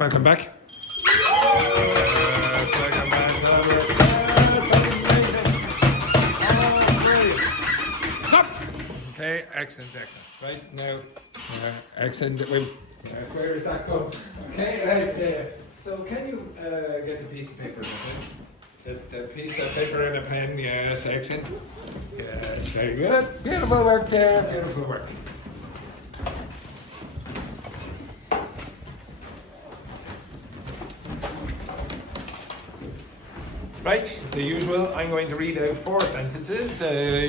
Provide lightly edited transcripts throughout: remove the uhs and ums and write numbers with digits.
Welcome back. Yes, welcome back. Stop. Okay, excellent. Right now, excellent. Yes, where does that go? Okay, right there. So can you get a piece of paper and a pen? Get a piece of paper and a pen. Yes, excellent. Yes, very good. Beautiful work there. Beautiful work. Right, the usual, I'm going to read out 4 sentences.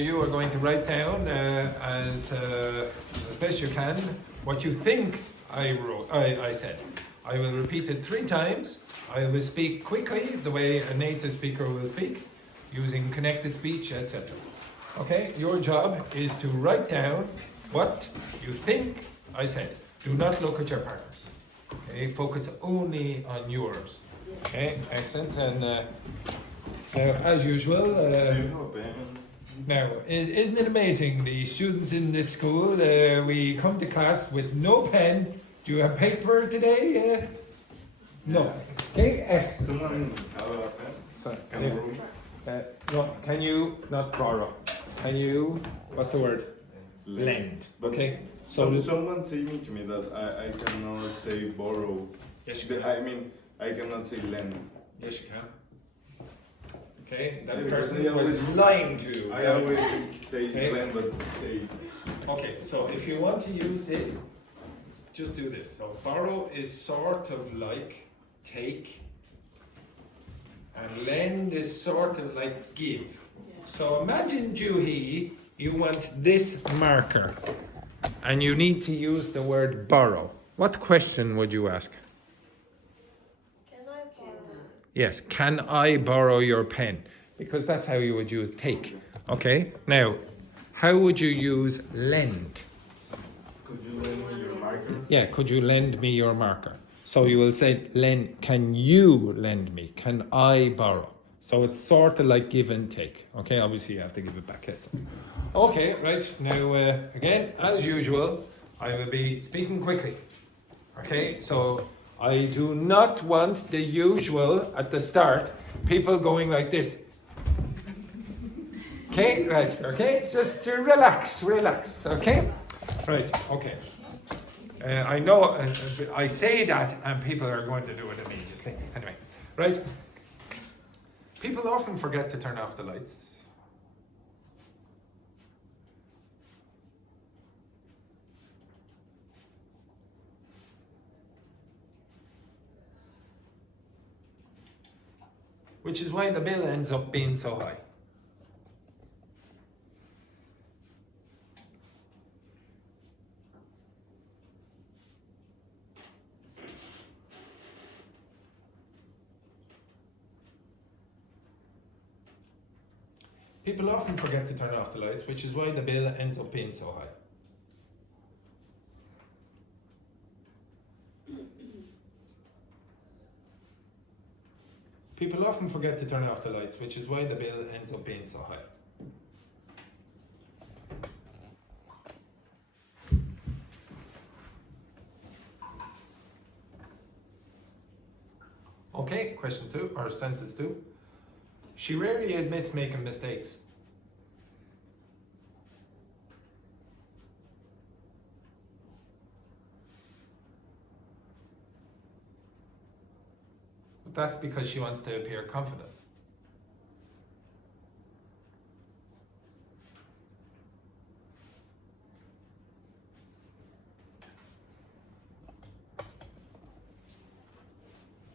You are going to write down as best you can what you think I said. I will repeat it 3 times. I will speak quickly, the way a native speaker will speak, using connected speech, etc. Okay, your job is to write down what you think I said. Do not look at your partners. Okay, focus only on yours. Okay, excellent. And now, as usual, now, isn't it amazing? The students in this school, we come to class with no pen. Do you have paper today? No. Okay, excellent. Someone have a pen? So, Can you no, can you not borrow? Can you, what's the word? Lend. But okay. Someone say me to me that I cannot say borrow. Yes, you can. I mean, I cannot say lend. Yes, you can. Okay, that Yeah, because person I was always- lying to you. I always say Okay. lend, but say Okay, so if you want to use this, just do this. So borrow is sort of like take, and lend is sort of like give. So imagine, Juhi, you want this marker, and you need to use the word borrow. What question would you ask? Can I borrow? Yes, can I borrow your pen? Because that's how you would use take. Okay, now, how would you use lend? could you lend me your marker? Yeah, could you lend me your marker? So you will say, can you lend me? Can I borrow? So it's sort of like give and take. Okay, obviously you have to give it back. Okay, right, now again, as usual, I will be speaking quickly. Okay, so I do not want the usual at the start, people going like this. Okay, right, okay, just relax, okay? Right, okay. I know I say that and people are going to do it immediately. Anyway, right. People often forget to turn off the lights. Which is why the bill ends up being so high. People often forget to turn off the lights, which is why the bill ends up being so high. People often forget to turn off the lights, which is why the bill ends up being so high. Okay, question 2, or sentence 2. She rarely admits making mistakes. But that's because she wants to appear confident.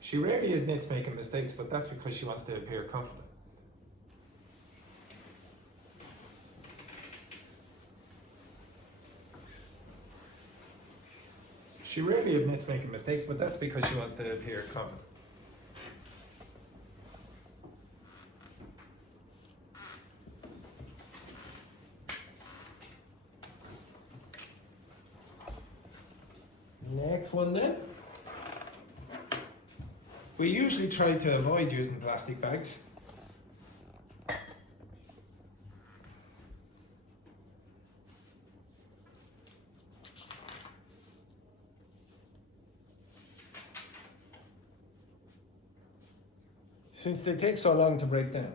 She rarely admits making mistakes, but that's because she wants to appear confident. She rarely admits making mistakes, but that's because she wants to appear confident. Next one then. We usually try to avoid using plastic bags. since they take so long to break down.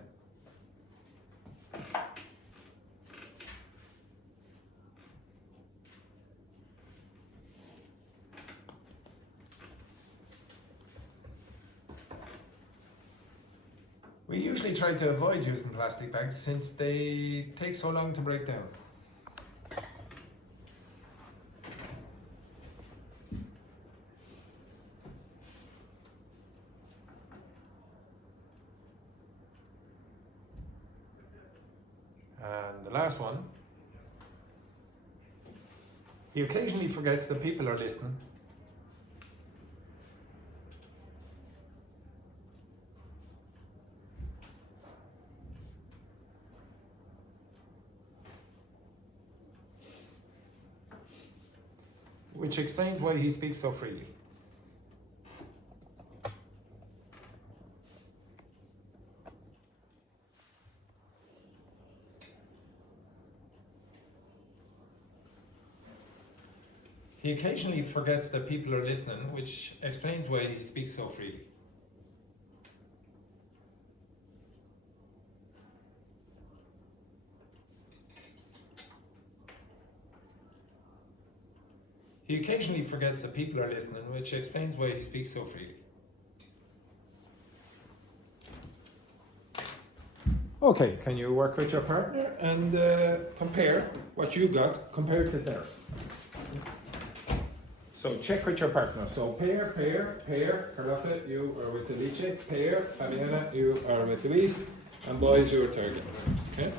We usually try to avoid using plastic bags since they take so long to break down. And the last one, he occasionally forgets that people are listening. Which explains why he speaks so freely. He occasionally forgets that people are listening, which explains why he speaks so freely. He occasionally forgets that people are listening, which explains why he speaks so freely. Okay, can you work with your partner and compare what you got compared to theirs? So check with your partner. So pair, Carlotta, you are with Alice. Pair, Fabiana, you are with Louise. And boys, you are target. Okay?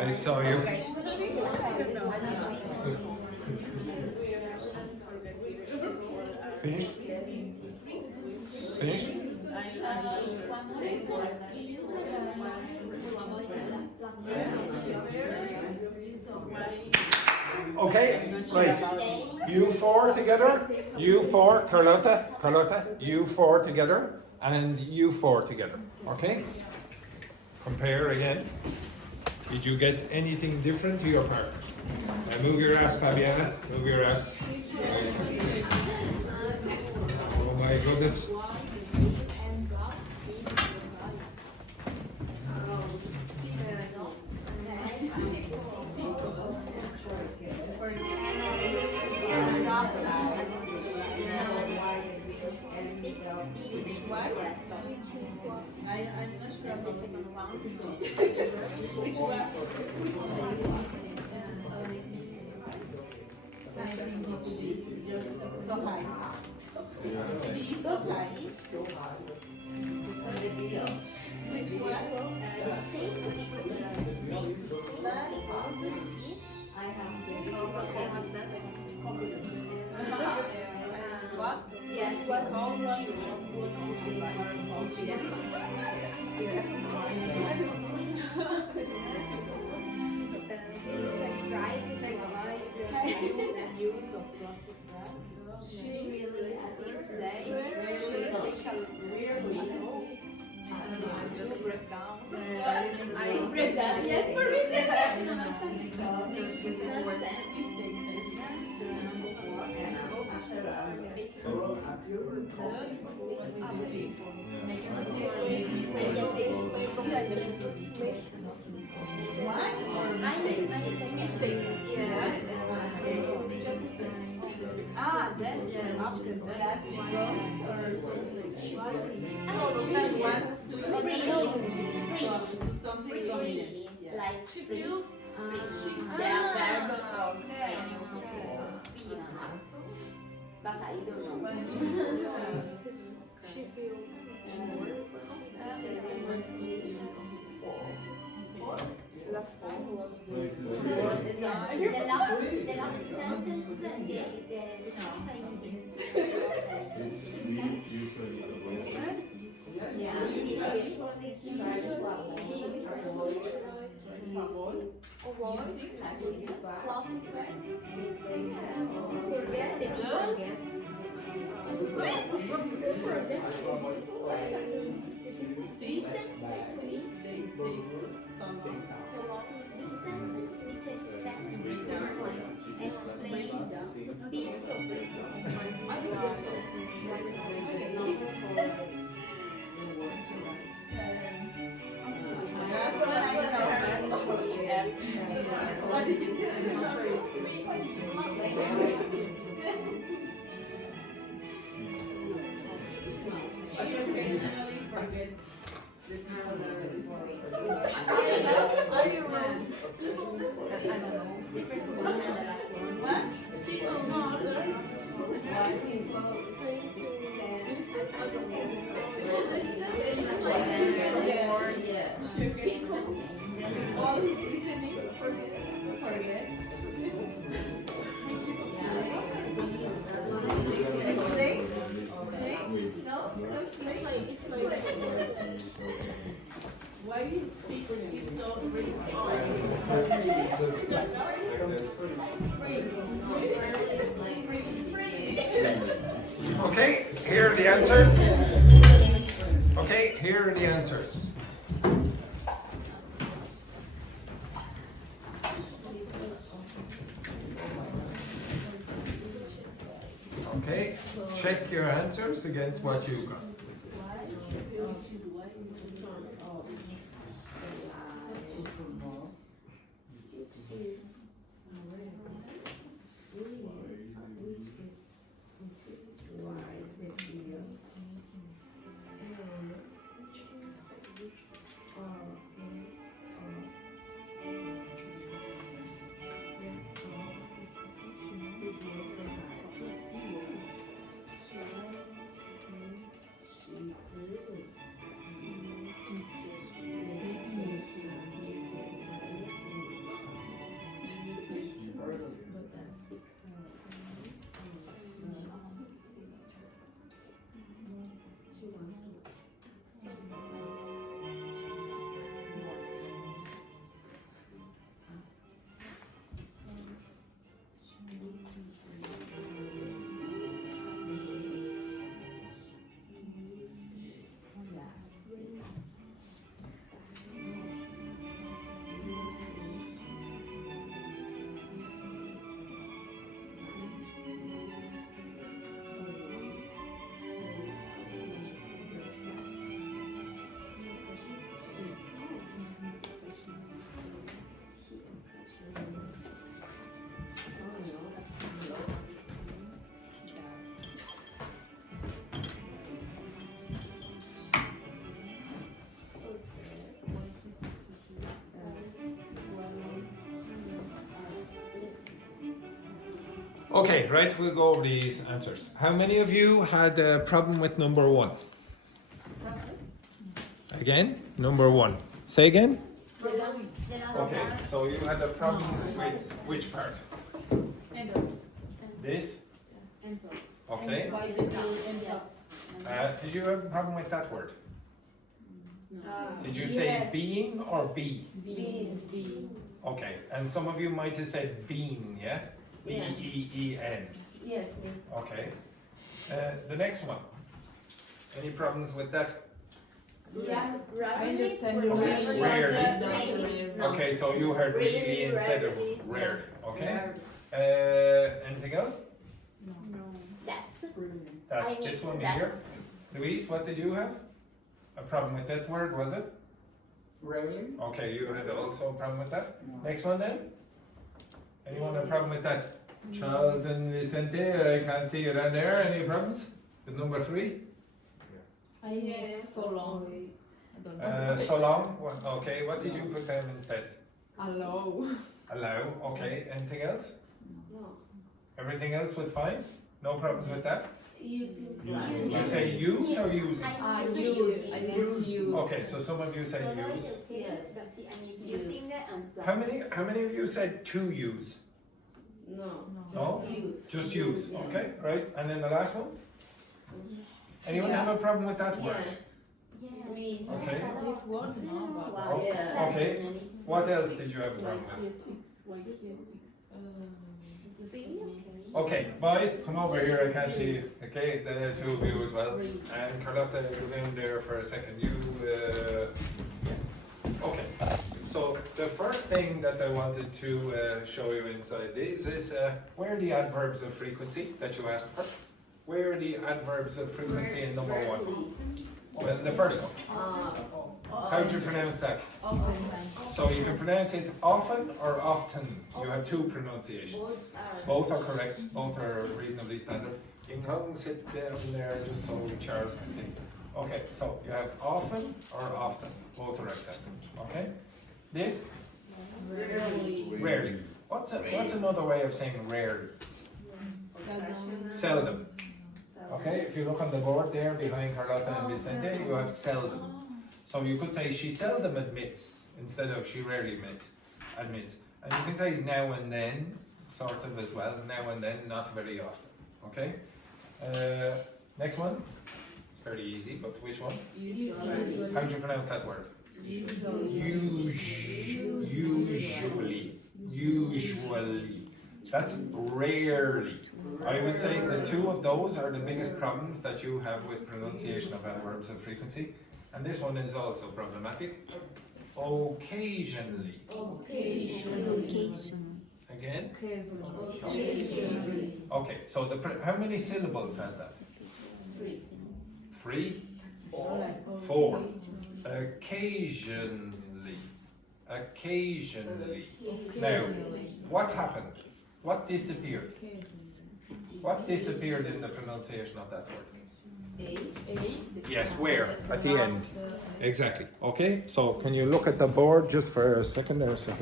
I saw you. Finished? Finished? Okay, right. You four together. You four, Carlotta, you four together, and you four together. Okay? Compare again. Did you get anything different to your partners? Move your ass, Fabiana. Move your ass. Oh my goodness. I'm not sure about the second round. So high. So high. The video. What? Yes, what all use of plastic bags. She really since they really take a weird little just break down. down. I read that. Yes, for me. Ah, that's after that. That's wrong or something. That wants to something dominant. Like She feels free. okay. But I don't know. She feels last time was No, it's The last sentence, the It's we usually avoid it. yeah. See? Which expect explain to speak so I think it's so What did you do? She occasionally forgets the people that are listening. Are you wrong? I don't know. The first one and the last one. What? Simple All listening, forget. Explain? No? No explain? Why you speak is so free? Okay, here are the answers. Okay, here are the answers. Okay, check your answers against what you got. Okay, right, we'll go over these answers. How many of you had a problem with number one? Again, number one. Say again? Okay, so you had a problem with which part? This? Okay. Did you have a problem with that word? Did you say being or be? Being. Okay, and some of you might have said being, yeah? B-E-E-N. Yes. Okay. The next one. Any problems with that? Yeah. I understand Rarely. really. Rarely. No. Okay, so you heard really Really, instead of rarely. rarely. Okay. Rarely. Anything else? No. That's. That's I this mean, one that's- here. Luis, what did you have? A problem with that word, was it? Rarely? Okay, you had also a problem with that. Next one then. Anyone have a problem with that? Charles and Vicente, I can't see you down there. Any problems with number 3? I miss so long. I don't know. So long. Okay, what did you put down instead? Hello. Allow. Okay. Anything else? No. Everything else was fine. No problems with that. Using. You say use or using? I use. I use. Okay, so some of you say use. Yes. Using How many of you said to use? No. No? Use. Just use. Okay, right. And then the last one? Anyone have a problem with that word? Yes. Okay. This word, no, but. Oh, Yeah. okay. What else did you have a problem with? Okay, boys, come over here. I can't see you. Okay, the two of you as well. And Carlotta, you're in there for a second. You, okay. So the first thing that I wanted to show you inside these is where are the adverbs of frequency that you asked for? Where are the adverbs of frequency in number 1? Well, the first one. How do you pronounce that? So you can pronounce it often or often. You have two pronunciations. Both are correct. Both are reasonably standard. You can come sit down there just so Charles can see. Okay, so you have often or often. Both are accepted. Okay? This? Rarely. What's another way of saying rarely? Seldom. Okay, if you look on the board there behind Carlotta and Vicente, you have seldom. So you could say she seldom admits instead of she rarely admits. And you can say now and then, sort of as well. Now and then, not very often. Okay? Next one. It's fairly easy, but which one? How do you pronounce that word? Usually. That's rarely. I would say the two of those are the biggest problems that you have with pronunciation of adverbs of frequency. And this one is also problematic. Occasionally. Again? Okay, so how many syllables has that? 3? 4. Occasionally. Now, what happened? What disappeared? What disappeared in the pronunciation of that word? Yes, where? At the end. Exactly. Okay, so can you look at the board just for a second there? So,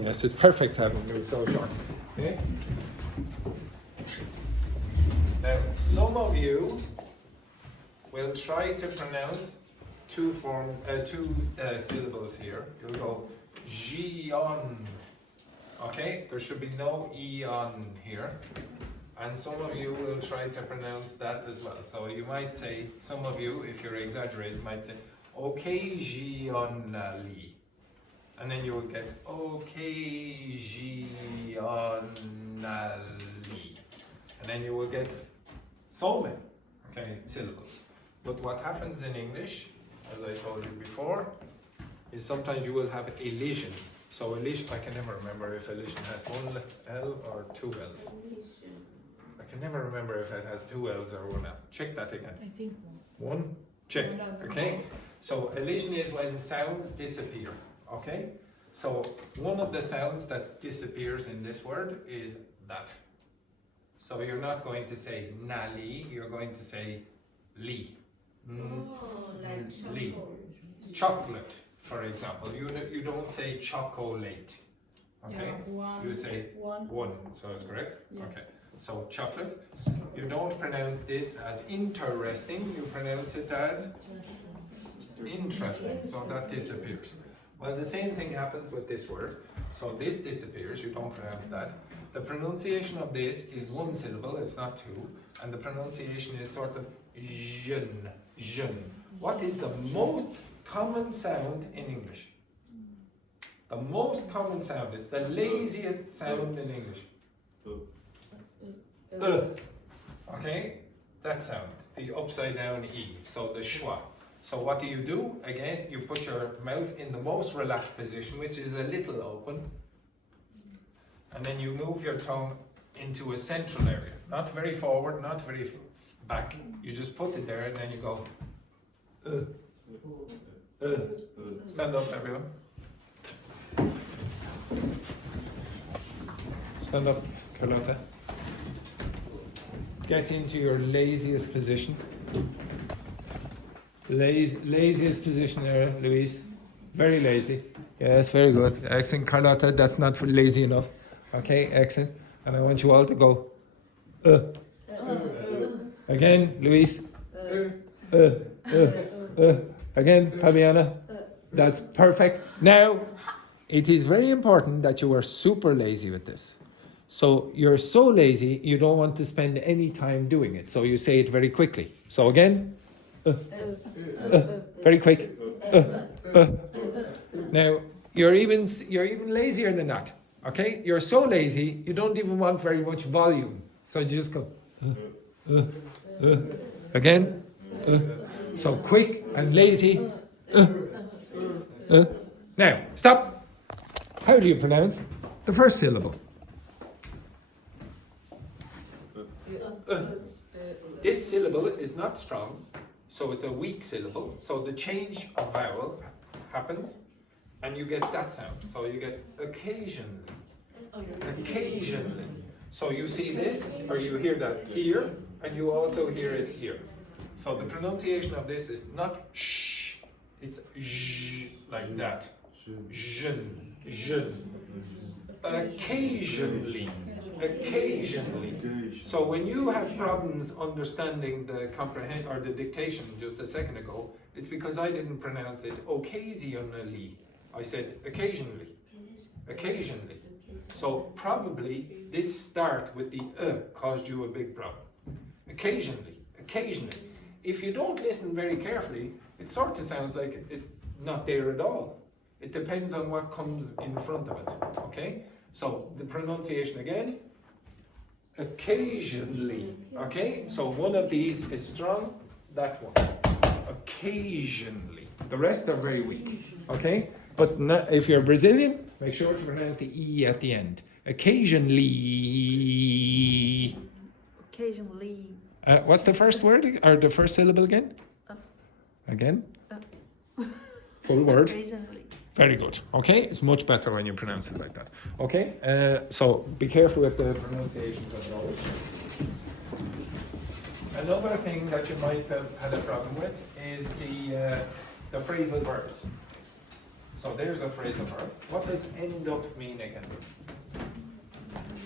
yes, it's perfect having me so short. Okay. Now, some of you will try to pronounce two syllables here. You'll go Gion. Okay, there should be no E on here. And some of you will try to pronounce that as well. So you might say, some of you, if you're exaggerating, might say occasionally. And then you will get occasionally. And then you will get so many, okay, syllables. But what happens in English, as I told you before, is sometimes you will have elision. So elision, I can never remember if elision has one L or two L's. I can never remember if it has two L's or one L. Check that again. I think One, check, okay? So elision is when sounds disappear, okay? So one of the sounds that disappears in this word is that. So you're not going to say nali, you're going to say li. Li. Chocolate, for example. You don't say chocolate, okay? You say one, so it's correct? Yes. Okay. So chocolate. You don't pronounce this as interesting, you pronounce it as interesting, so that disappears. Well, the same thing happens with this word. So this disappears, you don't pronounce that. The pronunciation of this is one syllable, it's not two, and the pronunciation is sort of jeune, jeune. What is the most common sound in English? The most common sound, it's the laziest sound in English. Okay, that sound, the upside down E, so the schwa. So what do? Again, you put your mouth in the most relaxed position, which is a little open. And then you move your tongue into a central area. Not very forward, not very back. You just put it there and then you go. Stand up, everyone. Stand up, Carlotta. Get into your laziest position. Laziest position there, Louise. Very lazy. Yes, very good. Excellent, Carlotta. That's not lazy enough. Okay, excellent. And I want you all to go. Again, Louise. Again, Fabiana. That's perfect. Now, it is very important that you are super lazy with this. So you're so lazy, you don't want to spend any time doing it. So you say it very quickly. So again, very quick. Now, you're even lazier than that. Okay? You're so lazy, you don't even want very much volume. So you just go. Again. So quick and lazy. Now, stop. How do you pronounce the first syllable? This syllable is not strong, so it's a weak syllable. So the change of vowel happens, and you get that sound. So you get occasionally. Occasionally. So you see this, or you hear that here, and you also hear it here. So the pronunciation of this is not sh, it's zh, like that. Jeune, jeune. Occasionally. Occasionally. So when you had problems understanding the comprehend or the dictation just a second ago, it's because I didn't pronounce it occasionally. I said occasionally. Occasionally. So probably this start with the caused you a big problem. Occasionally. Occasionally. If you don't listen very carefully, it sort of sounds like it's not there at all. It depends on what comes in front of it. Okay? So the pronunciation again. Occasionally. Okay? So one of these is strong, that one. Occasionally. The rest are very weak. Okay? But not, if you're Brazilian, make sure to pronounce the E at the end. Occasionally. Occasionally. What's the first word or the first syllable again? Again? Full word. Occasionally. Very good. Okay, it's much better when you pronounce it like that. Okay, so be careful with the pronunciations of those. Another thing that you might have had a problem with is the phrasal verbs. So there's a phrasal verb. What does end up mean again?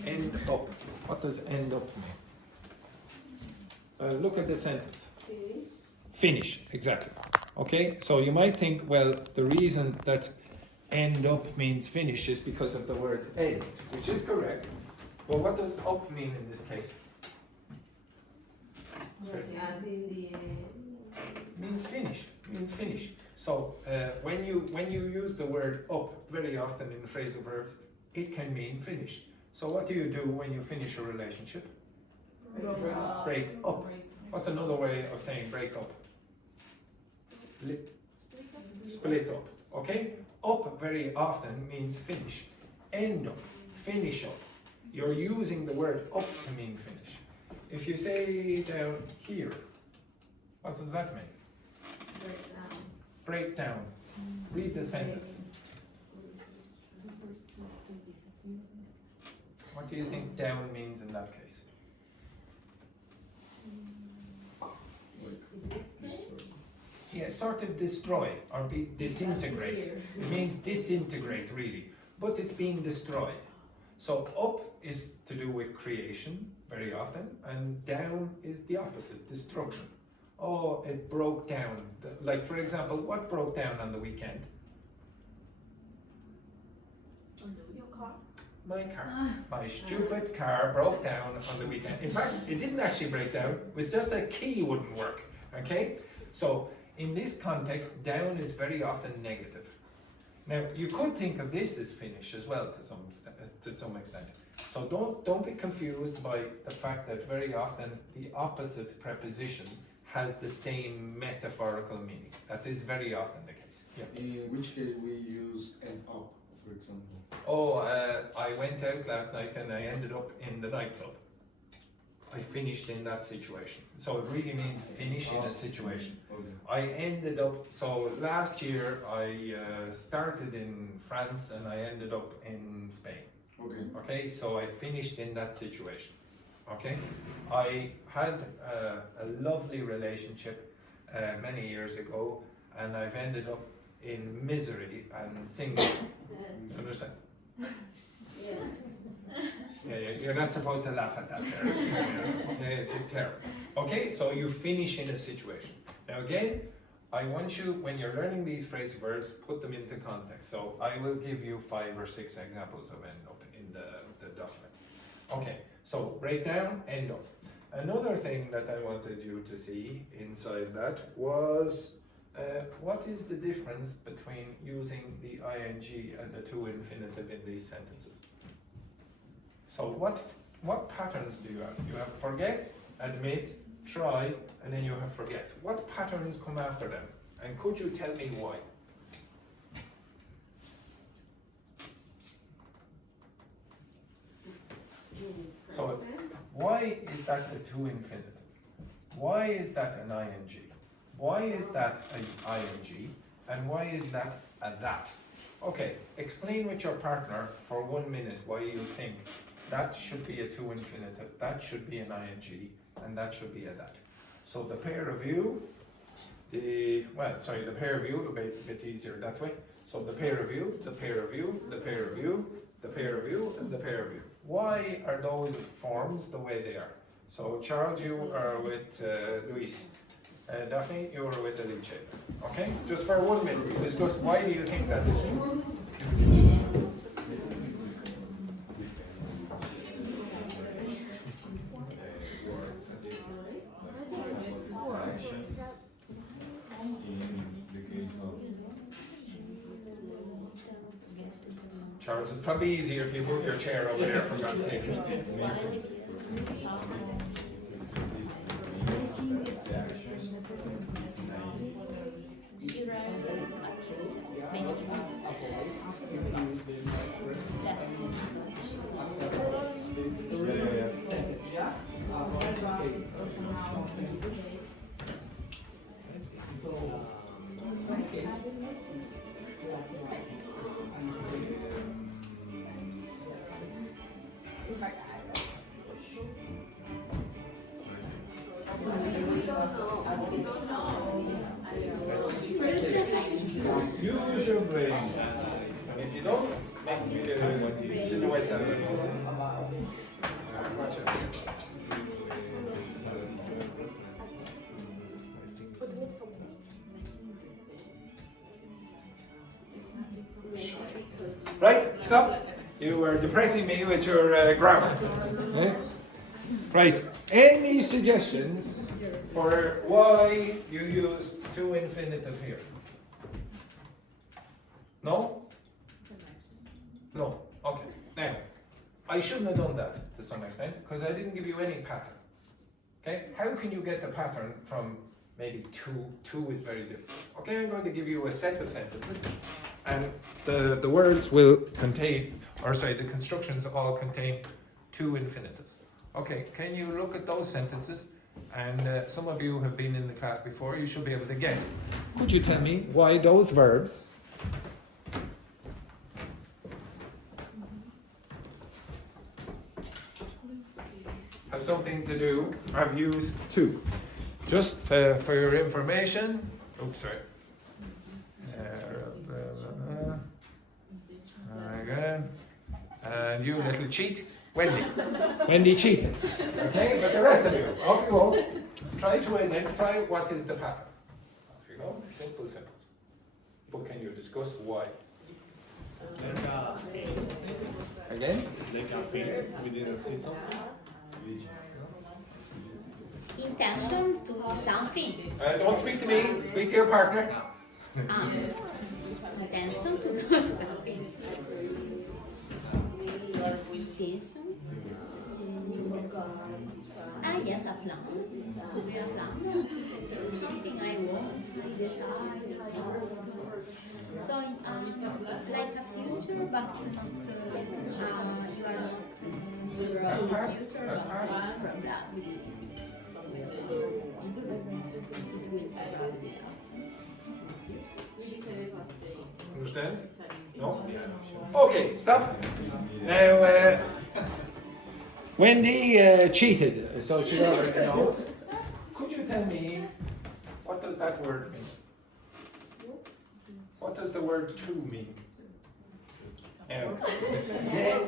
End up. What does end up mean? Look at the sentence. Finish, exactly. Okay, so you might think, well, the reason that end up means finish is because of the word end, which is correct. But what does up mean in this case? Means finish. Means finish. So when you use the word up very often in phrasal verbs, it can mean finish. So what do you do when you finish a relationship? Break up. What's another way of saying break up? Split up. Okay? Up very often means finish. End up. Finish up. You're using the word up to mean finish. If you say down here, what does that mean? Break down. Read the sentence. What do you think down means in that case? Yeah, sort of destroy or be disintegrate. It means disintegrate really, but it's being destroyed. So up is to do with creation very often, and down is the opposite, destruction. Oh, it broke down. Like for example, what broke down on the weekend? Your car. My car. My stupid car broke down on the weekend. In fact, it didn't actually break down, it was just a key wouldn't work. Okay? So in this context, down is very often negative. Now, you could think of this as finish as well to some extent. So don't be confused by the fact that very often the opposite preposition has the same metaphorical meaning. That is very often the case. Yeah. In which case we use end up, for example. Oh, I went out last night and I ended up in the nightclub. I finished in that situation. So it really means finish in a situation. Okay. I ended up, so last year I started in France and I ended up in Spain. Okay. Okay, so I finished in that situation. Okay, I had a lovely relationship many years ago, and I've ended up in misery and single. Understand? Yeah, you're not supposed to laugh at that there. Okay, it's terrible. Okay, so you finish in a situation. Now again, I want you, when you're learning these phrasal verbs, put them into context. So I will give you 5 or 6 examples of end up in the document. Okay, so break down, end up. Another thing that I wanted you to see inside that was what is the difference between using the ing and the to infinitive in these sentences? So what patterns do you have? You have forget, admit, try, and then you have forget. What patterns come after them? And could you tell me why? So why is that a to infinitive? Why is that an ing? Why is that an ing? And why is that a that? Okay, explain with your partner for 1 minute why you think that should be a to infinitive, that should be an ing, and that should be a that. So the pair of you, the pair of you, it'll be a bit easier that way. So the pair of you, the pair of you, the pair of you, the pair of you, and the pair of you. Why are those forms the way they are? So Charles, you are with Luis. Daphne, you are with Alice. Okay? Just for 1 minute, we discuss why do you think that is true? Charles, it's probably easier if you move your chair over there for God's sake. Use your brain. And if you don't, make silhouette out of it. Watch out. Right, stop. You were depressing me with your grammar. Right, any suggestions for why you use to infinitive here? No? No. Okay. Now, I shouldn't have done that to some extent because I didn't give you any pattern. Okay? How can you get the pattern from maybe two? Two is very different. Okay, I'm going to give you a set of sentences and the words will contain, the constructions all contain to infinitives. Okay, can you look at those sentences? And some of you have been in the class before, you should be able to guess. Could you tell me why those verbs have something to do, have used to? Just for your information, oops, sorry. Again. And you little cheat, Wendy. Wendy cheated. Okay, but the rest of you, off you go. Try to identify what is the pattern. Off you go, simple sentence. But can you discuss why? Again? Like a failure within a season. Intention to do something. Don't speak to me, speak to your partner. Intention to do something. Intention. Yes, a plan. To do a plan. To decide. So it's like a future, but not you are not Past. yeah, Understand? No? Okay, stop. Now, Wendy cheated, so she already knows. Could you tell me, what does that word mean? What does the word to mean? Now, then,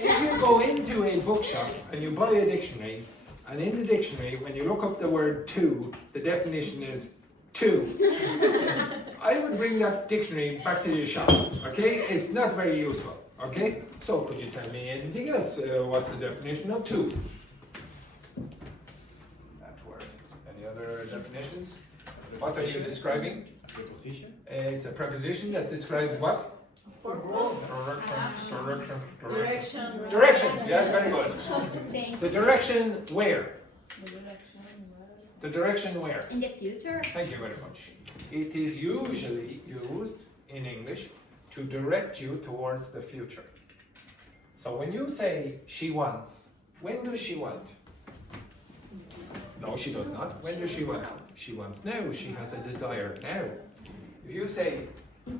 if you go into a bookshop and you buy a dictionary, and in the dictionary, when you look up the word to, the definition is two. I would bring that dictionary back to your shop, okay? It's not very useful, okay? So could you tell me anything else? What's the definition of two? That word. Any other definitions? What are you describing? Preposition. It's a preposition that describes what? Direction. Directions, yes, very good. Thank The direction where? The direction where? in the future. Thank you very much. It is usually used in English to direct you towards the future. So when you say she wants, when does she want? No, she does not. When does she want? She wants now. She has a desire now. If you say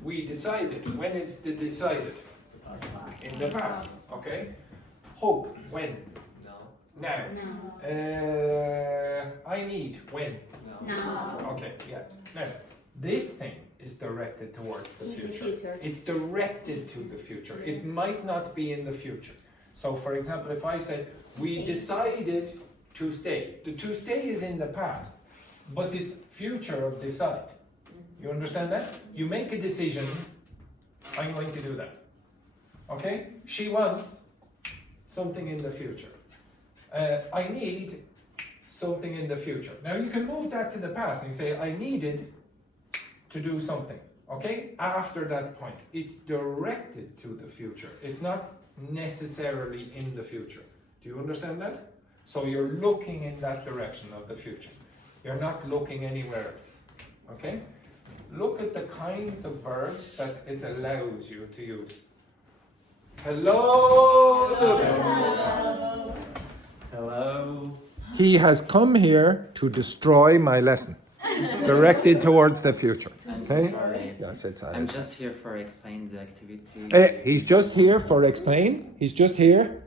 we decided, when is the decided? In the past, okay? Hope, when? No. Now. No. I need, when? No. Okay, yeah. Now, this thing is directed towards the In the future. future. It's directed to the future. It might not be in the future. So, for example, if I said, we decided to stay. The to stay is in the past, but it's future of decide. You understand that? You make a decision, I'm going to do that. Okay? She wants something in the future. I need something in the future. Now you can move that to the past and say, I needed to do something. Okay? After that point. It's directed to the future. It's not necessarily in the future. Do you understand that? So you're looking in that direction of the future. You're not looking anywhere else. Okay? Look at the kinds of verbs that it allows you to use. Hello, Luca. Hello. He has come here to destroy my lesson, directed towards the future. I'm Okay? so sorry. Yes, it's I'm just here for explain the activity. He's just here for explain. He's just here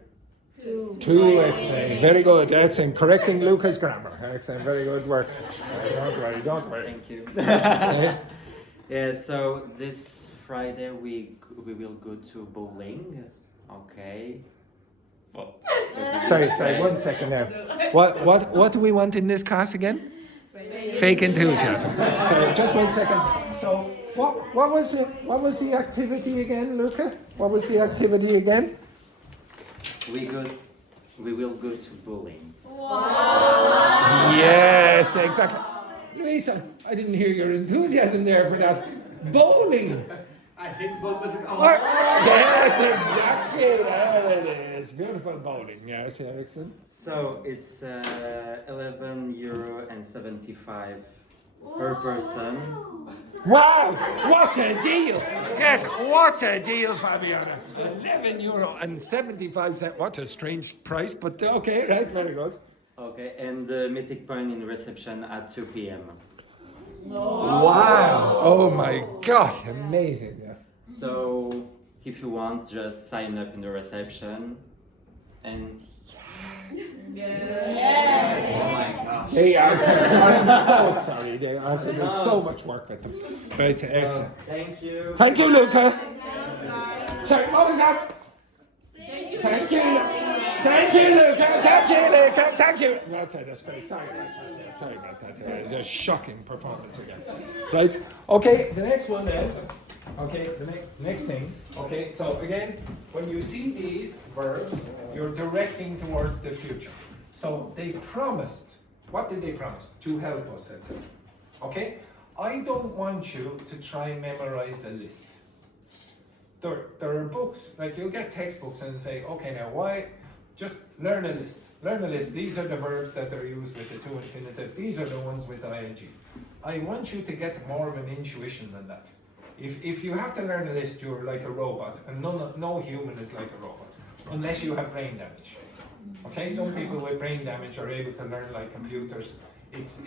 to explain. Very good. Excellent. Correcting Luca's grammar. Excellent. Very good work. Don't worry. Don't worry. Thank you. Yeah. So this Friday we will go to bowling. Okay. Well, Sorry. 1 second now. What do we want in this class again? Fake enthusiasm. So just 1 second. So what was the activity again, Luca? What was the activity again? We will go to bowling. Yes, exactly. Louisa, I didn't hear your enthusiasm there for that. Bowling. I hit ball with Yes, exactly. There it is. Beautiful bowling. Yes, Ericsson. So it's €11.75 per person. Wow, what a deal! Yes, what a deal, Fabiana. €11.75. What a strange price, but okay, right, very good. Okay, and the meeting point in reception at 2 p.m. Wow! Oh my God, amazing. Yes. So if you want, just sign up in the reception and. Oh my gosh. They are. I'm so sorry. They are. There's so much work with them. Right, excellent. Thank you. Thank you, Luca. Sorry, what was that? Thank you. Thank you, Luca. Thank you, Luca. Thank you. That's great. Sorry about that. Sorry about that. It's a shocking performance again. Right. Okay. The next one then. Okay. The next thing. Okay. So again, when you see these verbs, you're directing towards the future. So they promised. What did they promise? To help us, etc. Okay. I don't want you to try and memorize a list. There are books, like you'll get textbooks and say, okay, now why? Just learn a list. Learn a list. These are the verbs that are used with the to-infinitive. These are the ones with ing. I want you to get more of an intuition than that. If you have to learn a list, you're like a robot, and no human is like a robot, unless you have brain damage. Okay, some people with brain damage are able to learn like computers. It's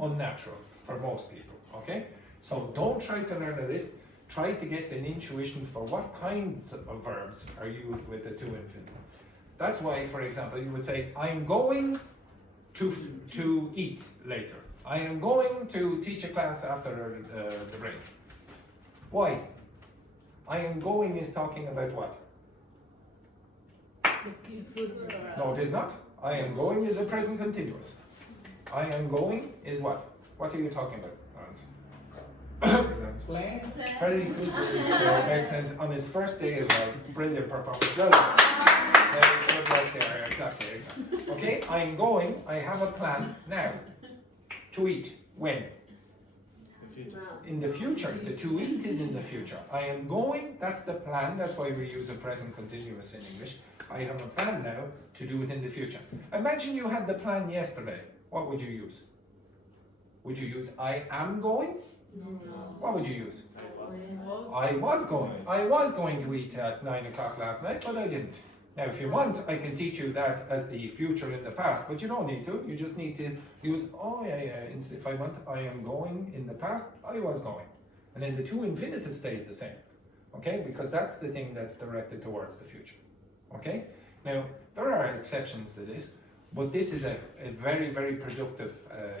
unnatural for most people. Okay, so don't try to learn a list. Try to get an intuition for what kinds of verbs are used with the to infinitive. That's why, for example, you would say, I'm going to eat later. I am going to teach a class after the break. Why? I am going is talking about what? No, it is not. I am going is a present continuous. I am going is what? What are you talking about? Plan. Very good. Excellent. On his first day as well. Brilliant performance. Well done. Very good right there. Exactly. Okay, I'm going. I have a plan now. To eat. When? In the future. The to eat is in the future. I am going. That's the plan. That's why we use a present continuous in English. I have a plan now to do it in the future. Imagine you had the plan yesterday. What would you use? Would you use I am going? No. What would you use? I was going to eat at 9 o'clock last night, but I didn't. Now, if you want, I can teach you that as the future in the past, but you don't need to. You just need to use, if I want, I am going in the past, I was going. And then the to infinitive stays the same, okay? Because that's the thing that's directed towards the future, okay? Now, there are exceptions to this, but this is a very, very productive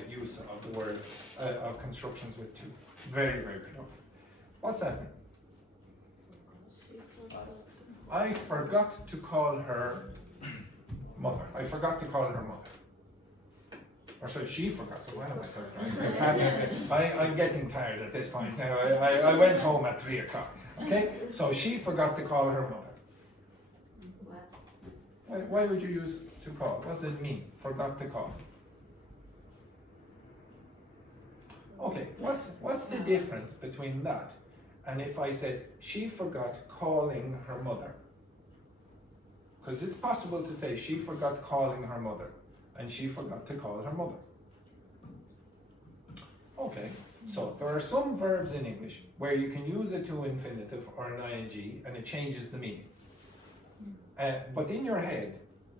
use of the words, of constructions with to. Very, very productive. What's that mean? I forgot to call her mother. I forgot to call her mother. Or sorry, she forgot to. What am I talking? I'm getting tired at this point now. I went home at 3 o'clock. Okay? So she forgot to call her mother. Why would you use to call? What does it mean? Forgot to call. Okay, what's the difference between that and if I said she forgot calling her mother? Because it's possible to say she forgot calling her mother and she forgot to call her mother. Okay, so there are some verbs in English where you can use a to infinitive or an ing and it changes the meaning. But in your head,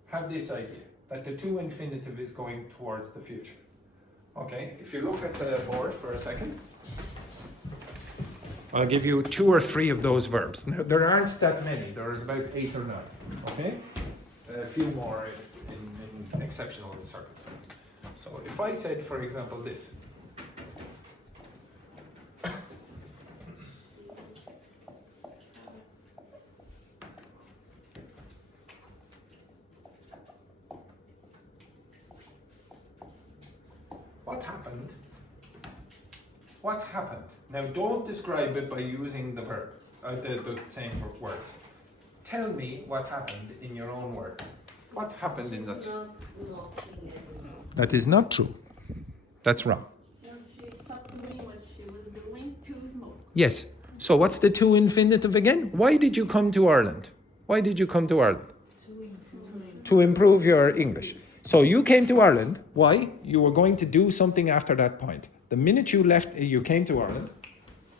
have this idea that the to infinitive is going towards the future. Okay, if you look at the board for a second, I'll give you 2 or 3 of those verbs. Now, there aren't that many. There's about 8 or 9. Okay, a few more in exceptional circumstances. So if I said, for example, this. What happened? What happened? Now don't describe it by using the verb, the same words. Tell me what happened in your own words. What happened in this? That is not true. That's wrong. She stopped doing what she was doing to smoke. Yes. So what's the to infinitive again? Why did you come to Ireland? Why did you come to Ireland? To improve your English. So you came to Ireland. Why? You were going to do something after that point. The minute you left, you came to Ireland,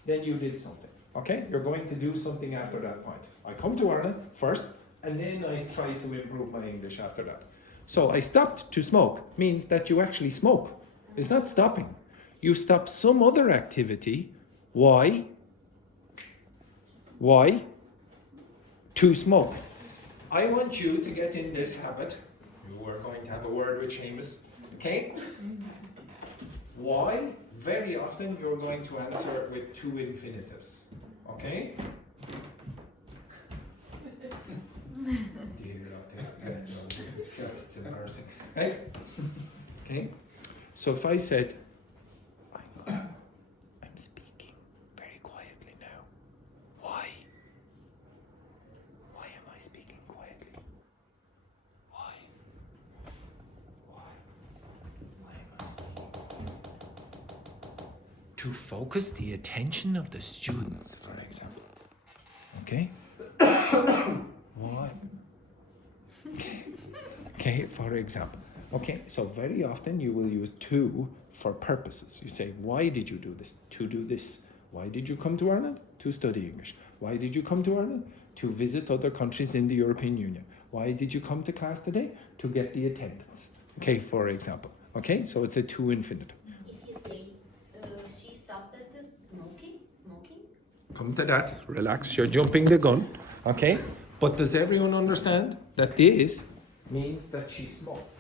then you did something. Okay? You're going to do something after that point. I come to Ireland first, and then I try to improve my English after that. So I stopped to smoke means that you actually smoke. It's not stopping. You stop some other activity. Why? Why? To smoke. I want you to get in this habit. You are going to have a word with Seamus. Okay? Why? Very often you're going to answer with to infinitives. Okay? It's embarrassing. Right? Okay? So if I said, I'm speaking very quietly now. Why? Why am I speaking quietly? Why? Why am I speaking? To focus the attention of the students, for example. Okay? Why? Okay, for example. Okay, so very often you will use to for purposes. You say, why did you do this? To do this. Why did you come to Ireland? To study English. Why did you come to Ireland? To visit other countries in the European Union. Why did you come to class today? To get the attendance. Okay, for example. Okay, so it's a to infinitive. If you say she stopped smoking. Come to that. Relax. You're jumping the gun. Okay, but does everyone understand that this means that she smoked?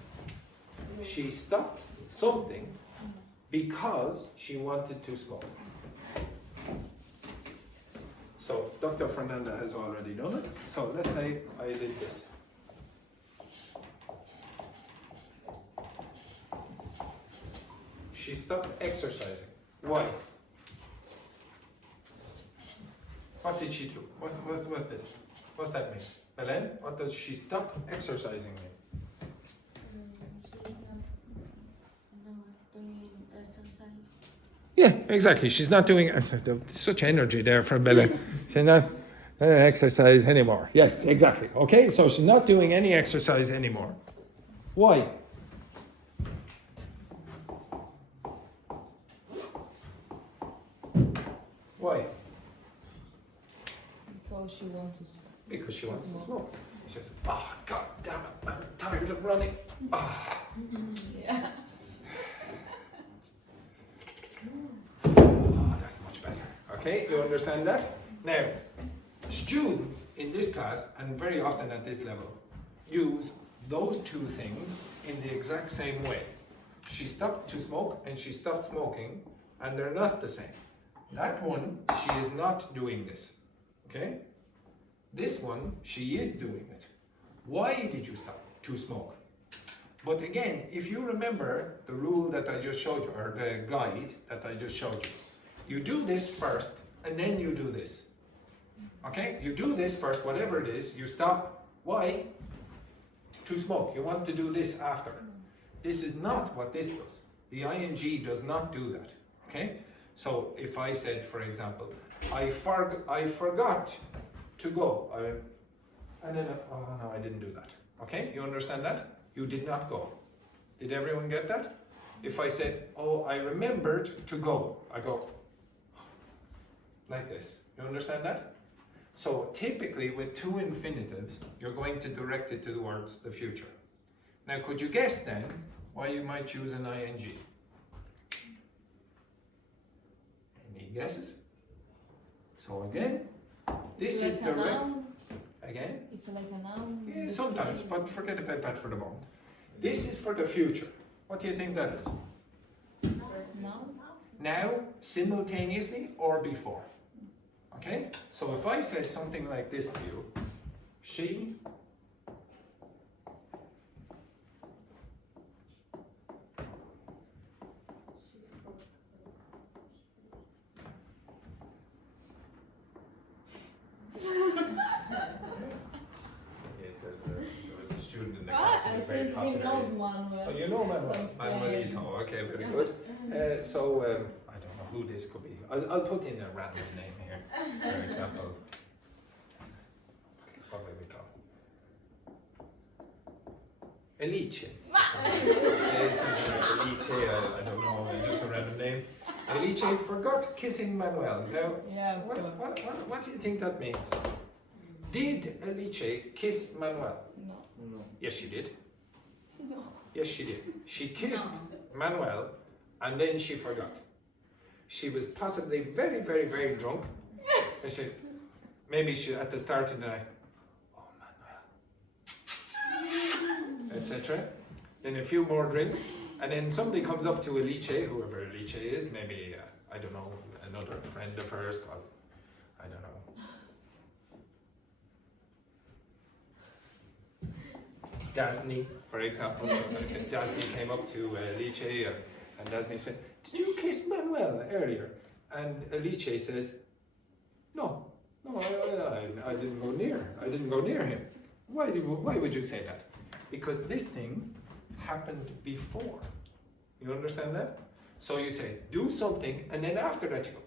She stopped something because she wanted to smoke. So Dr. Fernanda has already done it. So let's say I did this. She stopped exercising. Why? What did she do? What's this? What's that mean? Belen, what does she stop exercising mean? Yeah, exactly. She's not doing such energy there from Belen. She's not exercise anymore. Yes, exactly. Okay, so she's not doing any exercise anymore. Why? Why? Because she wants to smoke. Because she wants to smoke. She says, "Oh, God damn it! I'm tired of running." Ah. Yeah. Oh, that's much better. Okay, you understand that? Now, students in this class, and very often at this level, use those two things in the exact same way. She stopped to smoke and she stopped smoking, and they're not the same. That one, she is not doing this. Okay? This one, she is doing it. Why did you stop to smoke? But again, if you remember the rule that I just showed you, or the guide that I just showed you, you do this first and then you do this. Okay? You do this first, whatever it is, you stop. Why? To smoke. You want to do this after. This is not what this does. The ing does not do that. Okay? So if I said, for example, I forgot to go, and then, oh no, I didn't do that. Okay? You understand that? You did not go. Did everyone get that? If I said, oh, I remembered to go, I go like this. You understand that? So typically with to infinitives, you're going to direct it towards the future. Now, could you guess then why you might choose an ing? Any guesses? So again, this is like a direct. noun. Again? It's like a noun. Yeah, sometimes, but forget about that for the moment. This is for the future. What do you think that is? Noun. Now, simultaneously, or before? Okay? So if I said something like this to you, she there was a student in the class who I was very think he knows popular. Manuel. Oh, you know Manuel? From Spain. Manuelito, okay, very good. So, I don't know who this could be. I'll put in a random name here, for example. What will we call Elice. Elice, I don't know, just a random name. Elice forgot kissing Manuel. Now, Yeah, of what, course. what do you think that means? Did Elice kiss Manuel? No. No. Yes, she did. No. Yes, she did. She kissed Manuel and then she forgot. She was possibly very, very, very drunk. And maybe she, at the start of the night, oh, Manuel, etc. Then a few more drinks, and then somebody comes up to Elice, whoever Elice is, maybe, I don't know, another friend of hers called, I don't know. Dasney, for example. So Dasney came up to Elice and Dasney said, "Did you kiss Manuel earlier?" And Elice says, No, I didn't go near. I didn't go near him. Why would you say that? Because this thing happened before. You understand that? So you say, do something, and then after that you go,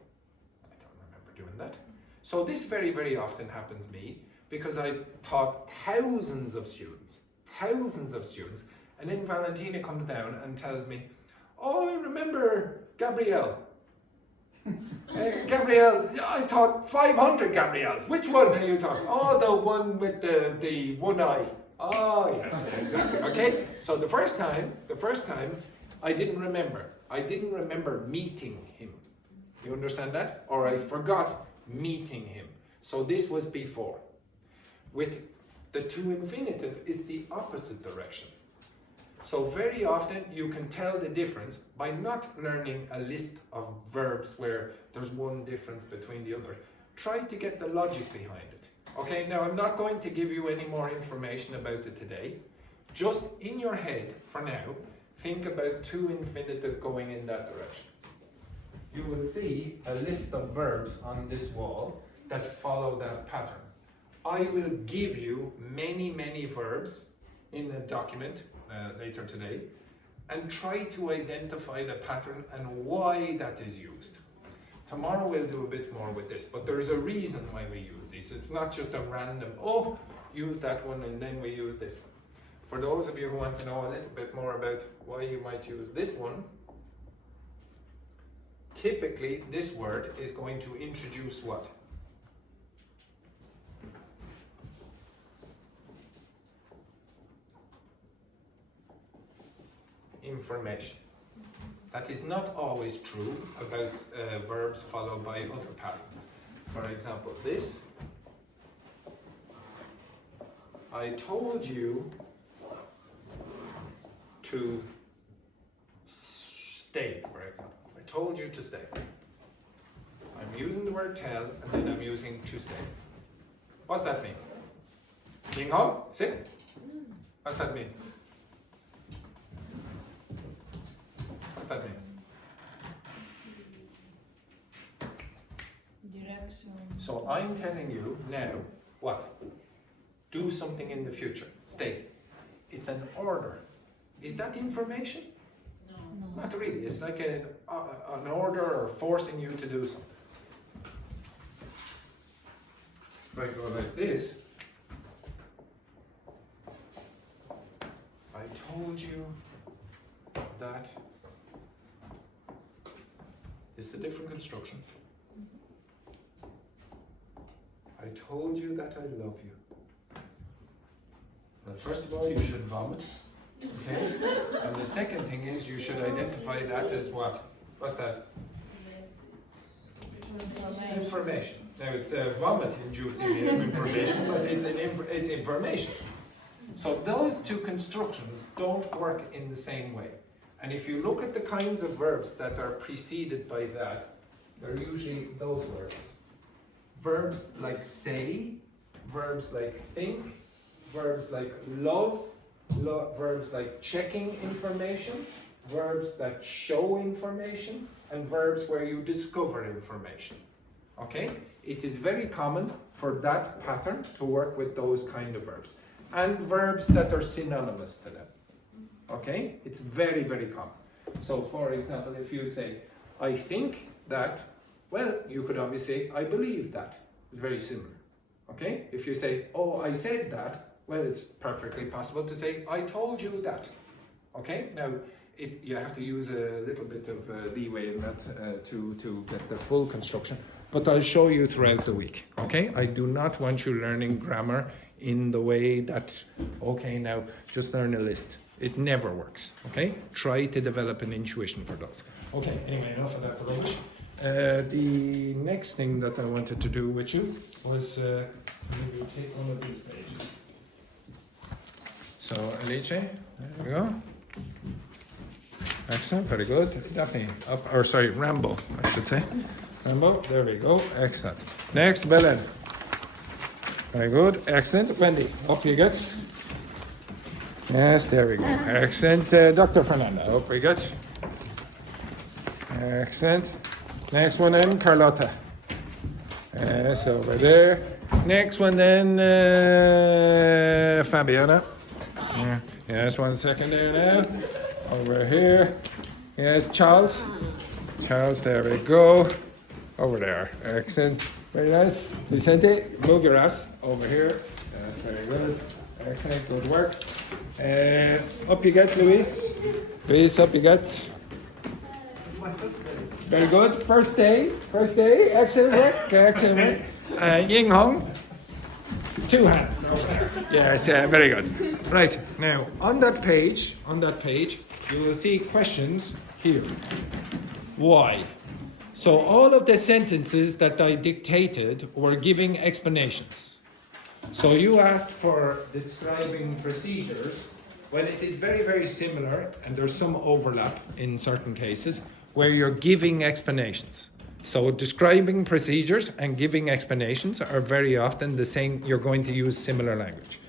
I don't remember doing that. So this very, very often happens me, because I taught thousands of students, And then Valentina comes down and tells me, oh, I remember Gabrielle. Gabrielle, I taught 500 Gabrielles. Which one are you talking? Oh, the one with the one eye. Oh, yes, exactly. Okay, so the first time, I didn't remember. I didn't remember meeting him. You understand that? Or I forgot meeting him. So this was before. With the to-infinitive is the opposite direction. So very often you can tell the difference by not learning a list of verbs where there's one difference between the other. Try to get the logic behind it. Okay, now I'm not going to give you any more information about it today. Just in your head, for now, think about to-infinitive going in that direction. You will see a list of verbs on this wall that follow that pattern. I will give you many, many verbs in a document later today, and try to identify the pattern and why that is used. Tomorrow we'll do a bit more with this, but there is a reason why we use these. It's not just a random, oh, use that one and then we use this one. For those of you who want to know a little bit more about why you might use this one, typically this word is going to introduce what? Information. That is not always true about verbs followed by other patterns. For example, this. I told you to stay, for example. I told you to stay. I'm using the word tell and then I'm using to stay. What's that mean? Being home? Sit? What's that mean? That mean? Direction. So I'm telling you now, what? Do something in the future. Stay. It's an order. Is that information? No. Not really. It's like an order or forcing you to do something. If I go like this, I told you that. It's a different construction. I told you that I love you. Well, first of all, you should vomit. Okay? And the second thing is you should identify that as what? What's that? Information. Now it's vomit-inducing information, but it's information. So those two constructions don't work in the same way. And if you look at the kinds of verbs that are preceded by that, they're usually those words. Verbs like say, verbs like think, verbs like love, verbs like checking information, verbs that show information, and verbs where you discover information. Okay? It is very common for that pattern to work with those kind of verbs. And verbs that are synonymous to them. Okay? It's very, very common. So, for example, if you say, I think that, well, you could obviously say, I believe that. It's very similar. Okay? If you say, oh, I said that, well, it's perfectly possible to say, I told you that. Okay? Now, you have to use a little bit of leeway in that to get the full construction. But I'll show you throughout the week. Okay? I do not want you learning grammar in the way that, okay, now just learn a list. It never works, okay? Try to develop an intuition for those. Okay, anyway, enough of that rubbish. The next thing that I wanted to do with you was maybe take one of these pages. So, Alice, there we go. Excellent, very good. Daphne, Rambo, I should say. Rambo, there we go, excellent. Next, Belen. Very good, excellent. Wendy, up you get. Yes, there we go. Excellent. Dr. Fernanda, up we get. Excellent. Next one then, Carlotta. Yes, over there. Next one then, Fabiana. Yes, 1 second there now. Over here. Yes, Charles. Charles, there we go. Over there. Excellent. Very nice. Vicente, move your ass over here. Yes, very good. Excellent. Good work. Up you get, Luis. Luis, up you get. Very good. First day. Excellent work. Excellent work. Ying Hong. 2 hands. Yes, very good. Right, now on that page, you will see questions here. Why? So all of the sentences that I dictated were giving explanations. So you asked for describing procedures. Well, it is very, very similar, and there's some overlap in certain cases where you're giving explanations. So describing procedures and giving explanations are very often the same. You're going to use similar language.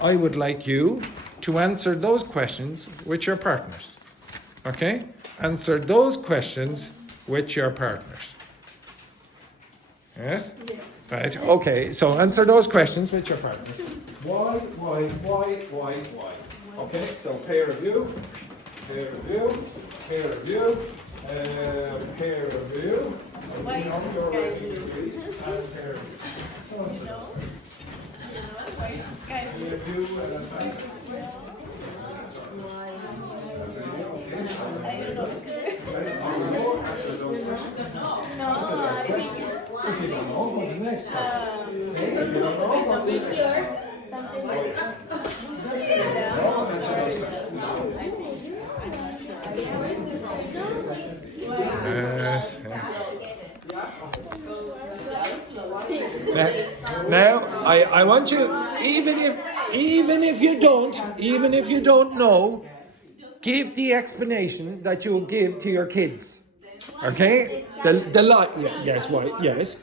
I would like you to answer those questions with your partners. Okay? Answer those questions with your partners. Yes? Right, okay, so answer those questions with your partners. Why? Okay, so peer review, peer review. Why So, is you're Sky ready, blue? please, and peer review. So, Why is Sky blue? peer review and assignment. I don't know. Answer those questions. No, I think it's If you don't know, go to the next question. um, If you don't know, go to the next question. Something like that. No, answer those questions. Now, I want you, even if you don't know, give the explanation that you'll give to your kids. Okay? The lot. Yes. Why? Yes.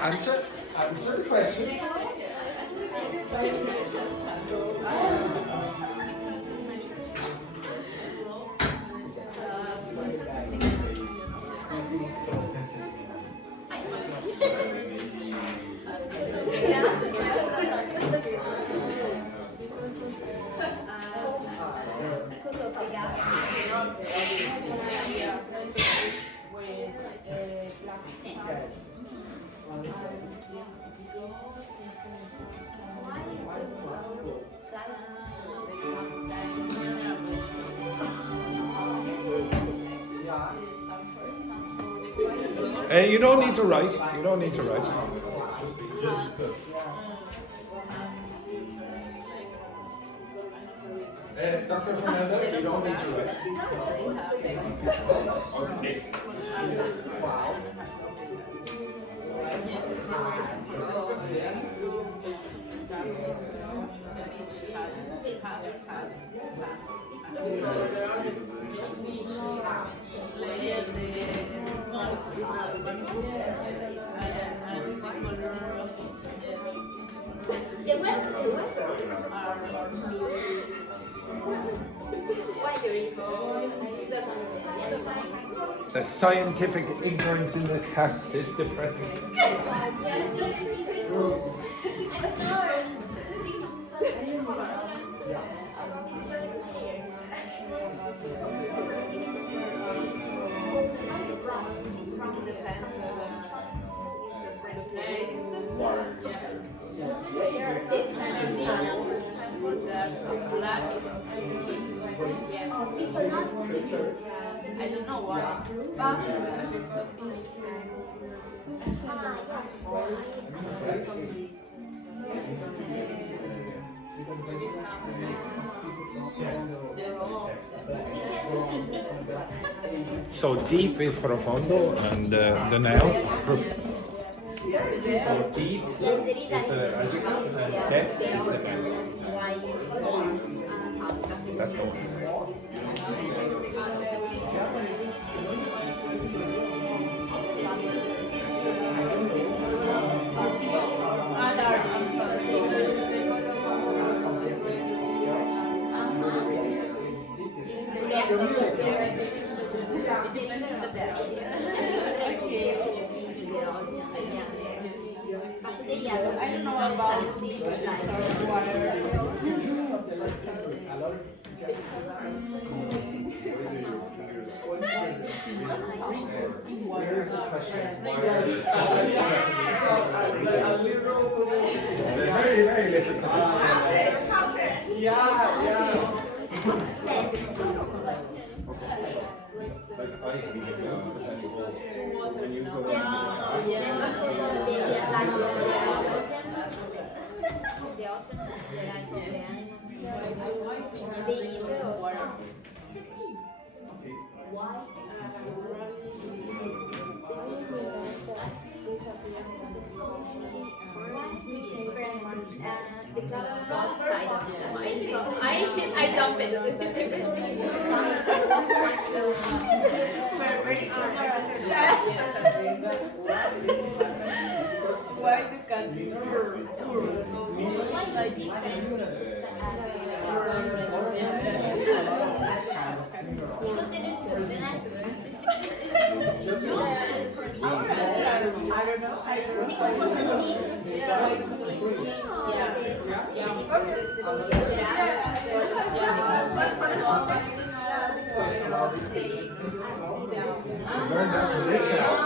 Answer the question. You don't need to write. Dr. Fernando, you don't need to write. The scientific ignorance in this class is depressing. I don't know why, So deep is profondo, and the noun. So deep is the adjective, and depth is the noun. That's the one. I don't know about beaches or water. Here's the question. Very, very little. Like I think when you go I jumped it. Why the cats Because they don't do the natural. I don't know. Because for something, Learn that from this class.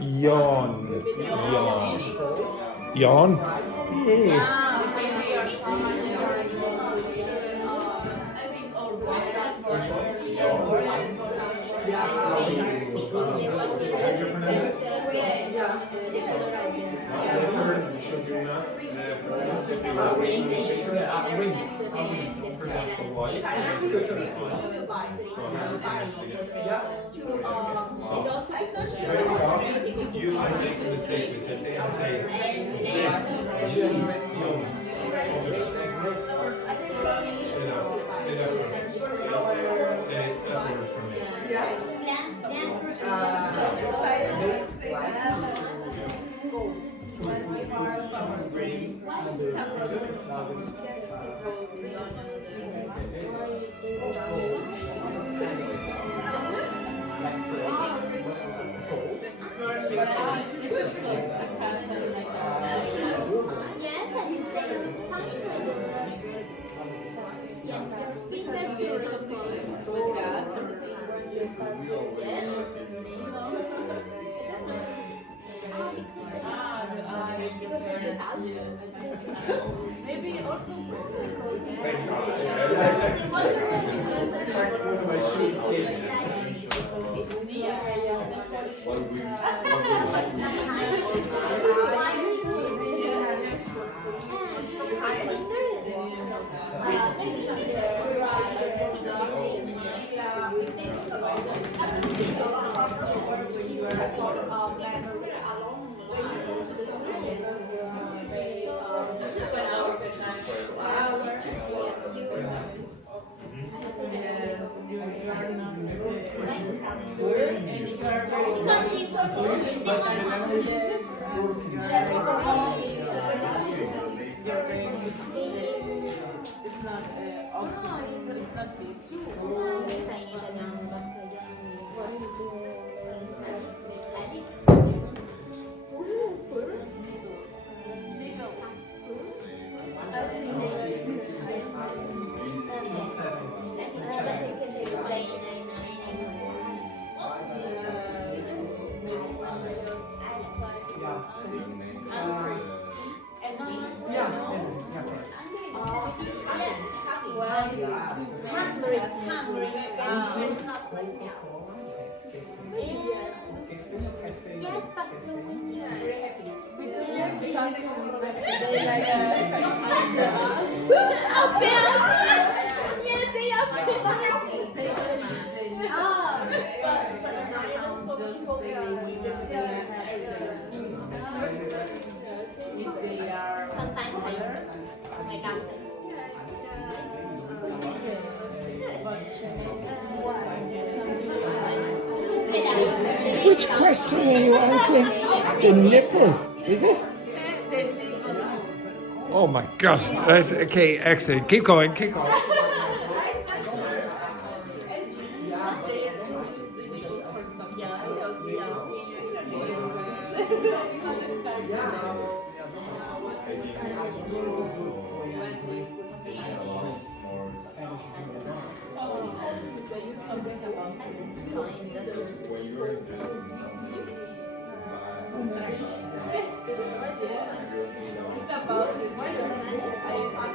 Yawn. Yawn. Yawn. Should you not pronounce if you are ring? Don't pronounce the Y. So how do you pronounce it? Very often you might make a mistake with something and say yes, Jim, Say that for me. Say that word for me. Maybe also because One of my shoes. Which question are you answering? The nipples, is it? Oh my God. Right, okay, excellent. Keep going, keep going. it's about These are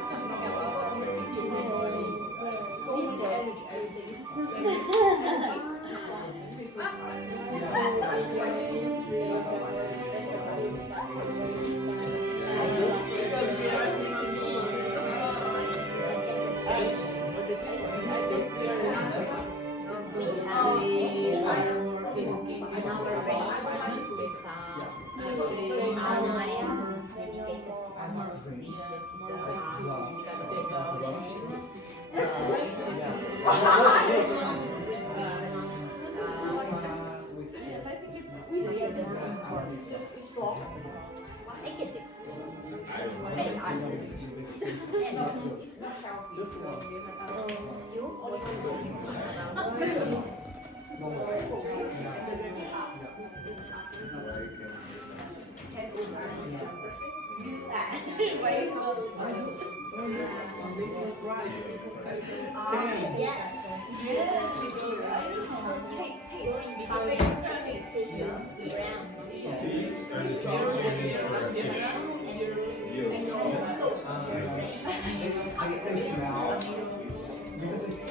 the things you need for a fish.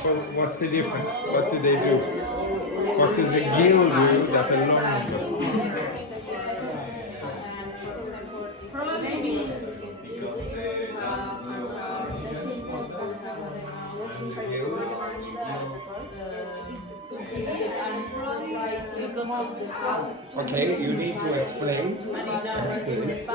Well, what's the difference? What do they do? What does a gill do that a lung does? Okay, you need to explain. Explain.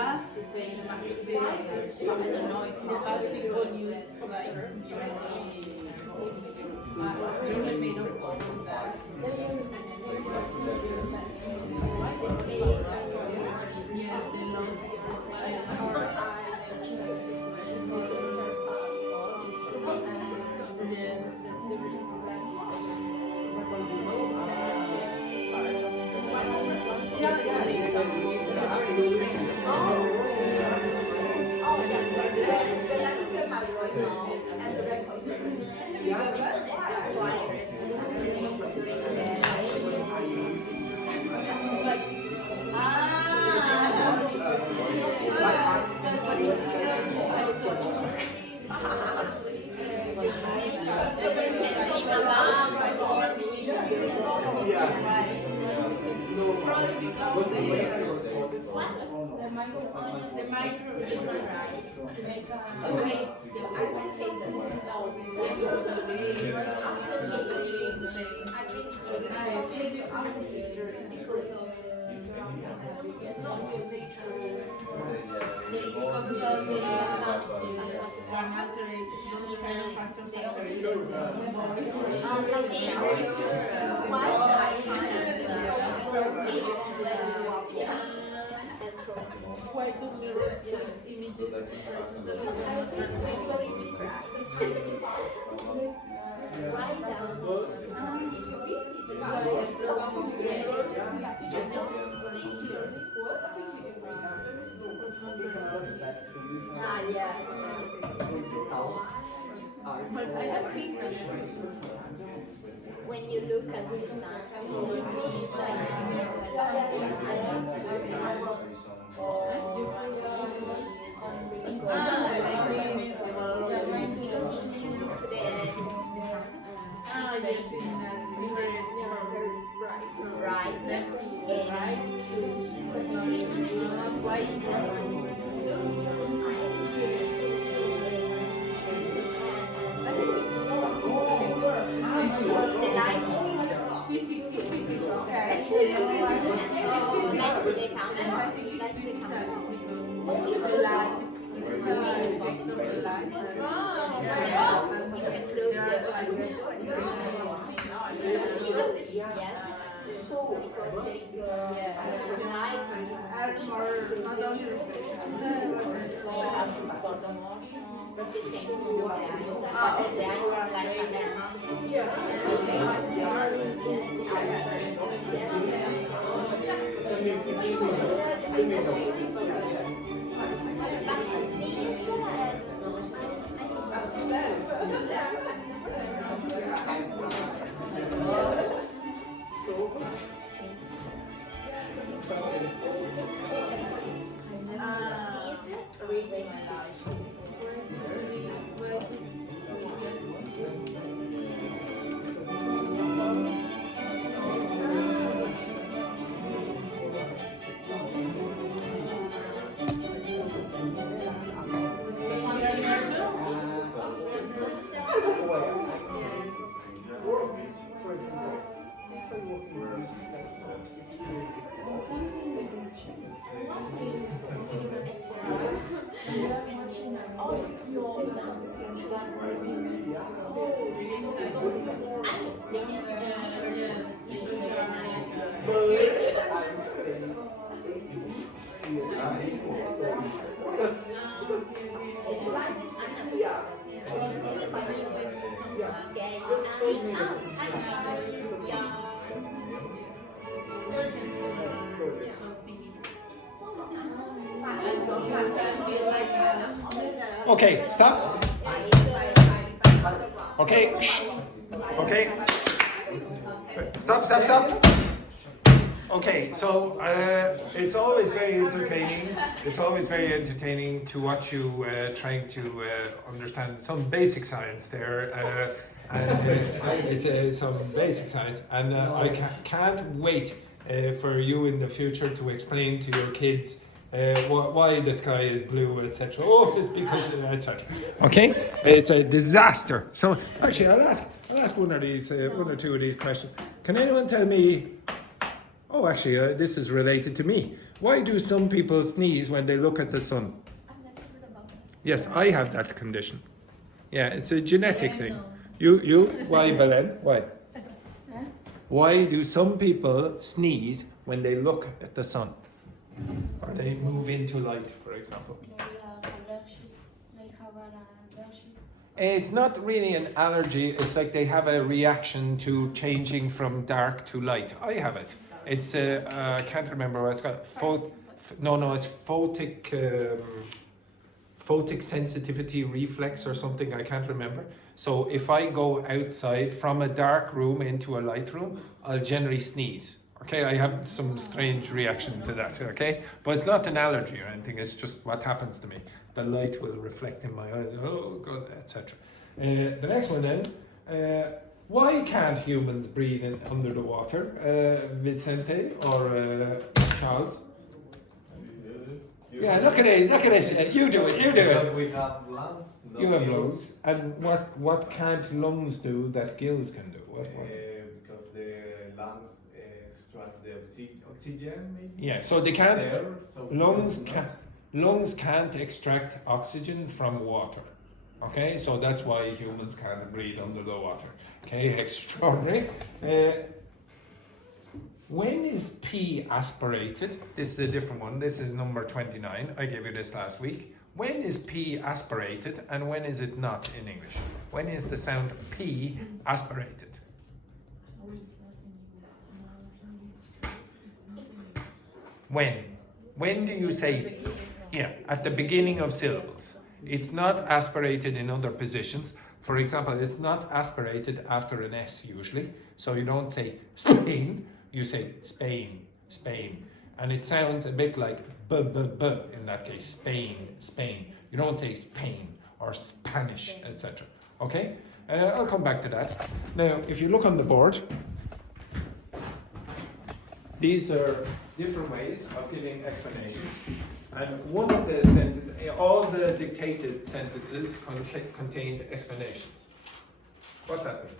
When you look at the sun, Okay, stop. Okay, shh. Okay. Stop, stop, stop. Okay, so it's always very entertaining. It's always very entertaining to watch you trying to understand some basic science there. And it's some basic science. And I can't wait for you in the future to explain to your kids why the sky is blue, etc. Oh, it's because etc. Okay, it's a disaster. So actually, I'll ask one or two of these questions. Can anyone tell me? Oh, actually, this is related to me. Why do some people sneeze when they look at the sun? Yes, I have that condition. Yeah, it's a genetic thing. You? Why, Belen? Why? Why do some people sneeze when they look at the sun? Or they move into light, for example. It's not really an allergy. It's like they have a reaction to changing from dark to light. I have it. It's I can't remember what it's called. It's photic sensitivity reflex or something. I can't remember. So if I go outside from a dark room into a light room, I'll generally sneeze. Okay, I have some strange reaction to that. Okay, but it's not an allergy or anything. It's just what happens to me. The light will reflect in my eyes. Oh God, etc. The next one then. Why can't humans breathe under the water? Vicente or Charles? Yeah, look at it. You do it. We have lungs. You have lungs. And what can't lungs do that gills can do? What? Because the lungs extract the oxygen, maybe? Yeah, so they can't. Air, so Lungs can't extract oxygen from water. Okay, so that's why humans can't breathe under the water. Okay, extraordinary. When is P aspirated? This is a different one. This is number 29. I gave you this last week. When is P aspirated and when is it not in English? When is the sound P aspirated? When? When do you say? Yeah, at the beginning of syllables. It's not aspirated in other positions. For example, it's not aspirated after an S usually. So you don't say Spain, you say Spain, Spain. And it sounds a bit like b in that case, Spain, Spain. You don't say Spain or Spanish, etc. Okay? I'll come back to that. Now, if you look on the board, these are different ways of giving explanations. And one of the sentences, all the dictated sentences contained explanations. What's that mean?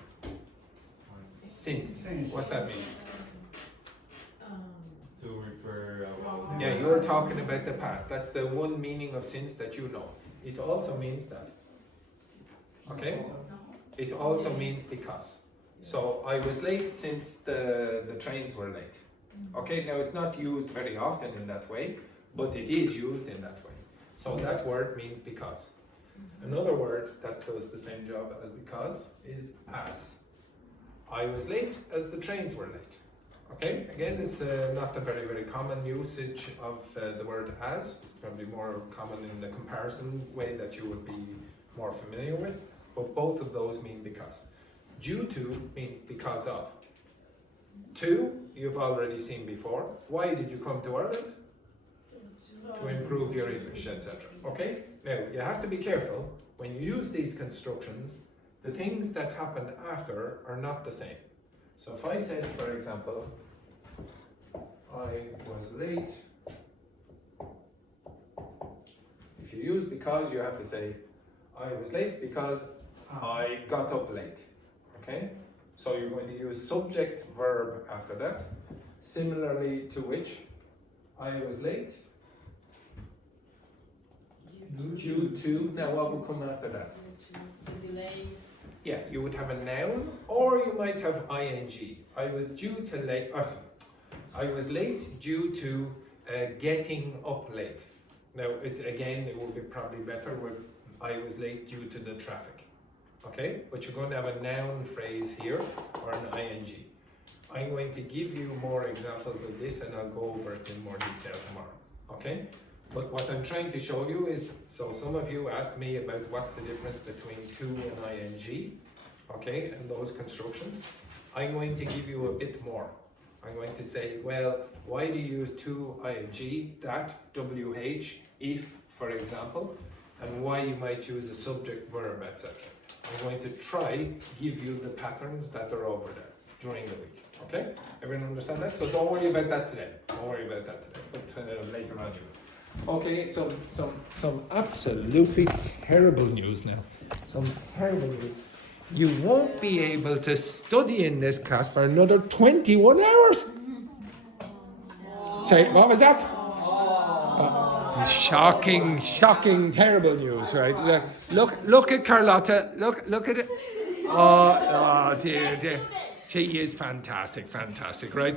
Since. What's that mean? To refer. Yeah, you're talking about the past. That's the one meaning of since that you know. It also means that. Okay? It also means because. So I was late since the trains were late. Okay, now it's not used very often in that way, but it is used in that way. So that word means because. Another word that does the same job as because is as. I was late as the trains were late. Okay, again, it's not a very, very common usage of the word as. It's probably more common in the comparison way that you would be more familiar with. But both of those mean because. Due to means because of. To, you've already seen before. Why did you come to Ireland? To improve your English, etc. Okay? Now, you have to be careful. When you use these constructions, the things that happened after are not the same. So if I said, for example, I was late. If you use because, you have to say, I was late because I got up late. Okay? So you're going to use subject, verb after that. Similarly to which, I was late. Due to, now what will come after that? Yeah, you would have a noun, or you might have ing. I was due to late. I was late due to getting up late. Now, it will be probably better when I was late due to the traffic. Okay? But you're going to have a noun phrase here or an ing. I'm going to give you more examples of this and I'll go over it in more detail tomorrow. Okay? But what I'm trying to show you is, so some of you asked me about what's the difference between to and ing, okay, and those constructions. I'm going to give you a bit more. I'm going to say, well, why do you use to ing, that, wh, if, for example, and why you might use a subject, verb, etc. I'm going to try give you the patterns that are over there during the week. Okay? Everyone understand that? So don't worry about that today. Don't worry about that today. But later on you will. Okay, some absolutely terrible news now. Some terrible news. You won't be able to study in this class for another 21 hours. Sorry, what was that? Shocking, terrible news, right? Look at Carlotta. Look at it. Oh dear. She is fantastic, right?